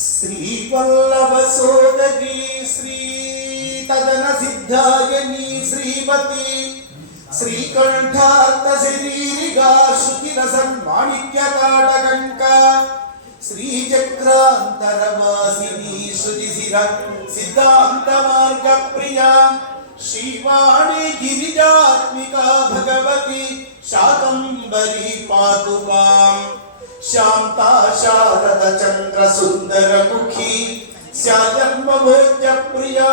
श्रीवल्लभसोदरी श्री तदन सिद्धायनी श्रीमती श्रीकंठार्थ शरीरिगा श्रुतिरसं माणिक्यताटकंका श्रीचक्रांतरवासिनी श्रुतिशिर सिद्धांत मार्ग प्रिया श्रीवाणी गिरिजात्मिका भगवती शाकंभरी पातु मां शांता शारद चंद्र सुंदर मुखी श्यामभोज्य प्रिया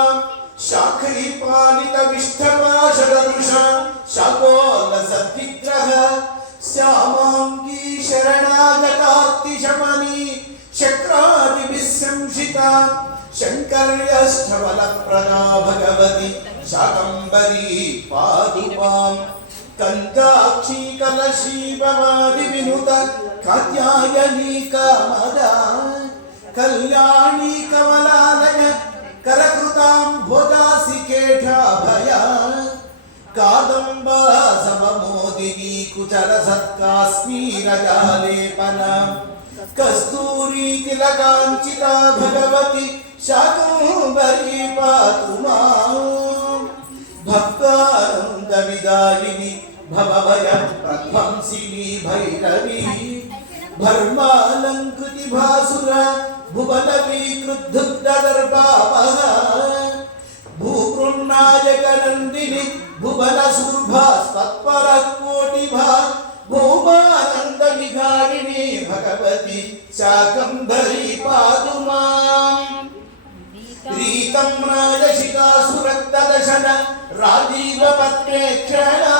शाखी पालित विष्ठपाशरदृश शाकोल सद्विग्रह श्यामांगी शरणागतातिशमनी शक्रादिविसंशिता शंकर्यष्टबलप्रदा भगवती शाकंभरी पातु मां कंकाक्षी कलशी भवादि विनुत कात्यायनी कामदा कल्याणी कमलालय करकृतां भोजासि केठाभया कादम्बा सममोदिनी कुचल सत्काश्मीरजालेपना कस्तूरी तिलकांचिता भगवती शाकंभरी पातु मां भक्तानंद विदायिनी भवभय प्रध्वंसिनी भैरवी भर्मालंकृति भासुर भुवनवी क्रुद्धुग्धदर्भावः भूकृन्नायक नंदिनी भुवन सुरभा तत्परः कोटिभा भूमानंद विहारिणी भगवती शाकंभरी पातु मां प्रीतं राजशिखासुरक्तदशन राजीव पत्रेक्षणा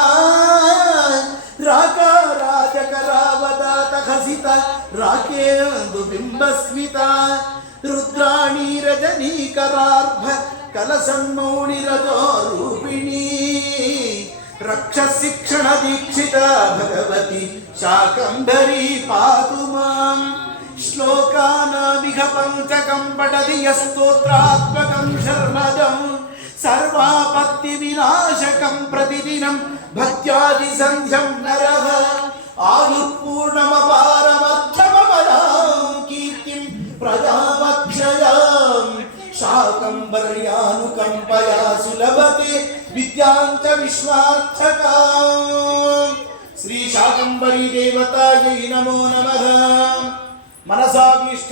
राकाराजकरावदात खसिता राकेन्दु बिम्बस्मिता रुद्राणी रजनीकरार्भ कलसन्मौळिरजो रूपिणी रक्षशिक्षण दीक्षिता भगवती शाकंभरी पातु मां श्लोकानामिह पंचकं पठति यस्तोत्रात्मकं शर्मदं सर्वापत्तिविनाशकं प्रतिदिनं भक्त्यादिसन्ध्यं नरः आयुर्पूर्णमपारमध्यमपदां कीर्तिं प्रजामक्षयां शाकंभर्यानुकम्पया सुलभते विद्यां च विश्वार्थकां श्री शाकंभरी देवतायै नमो नमः मनसाभीष्ट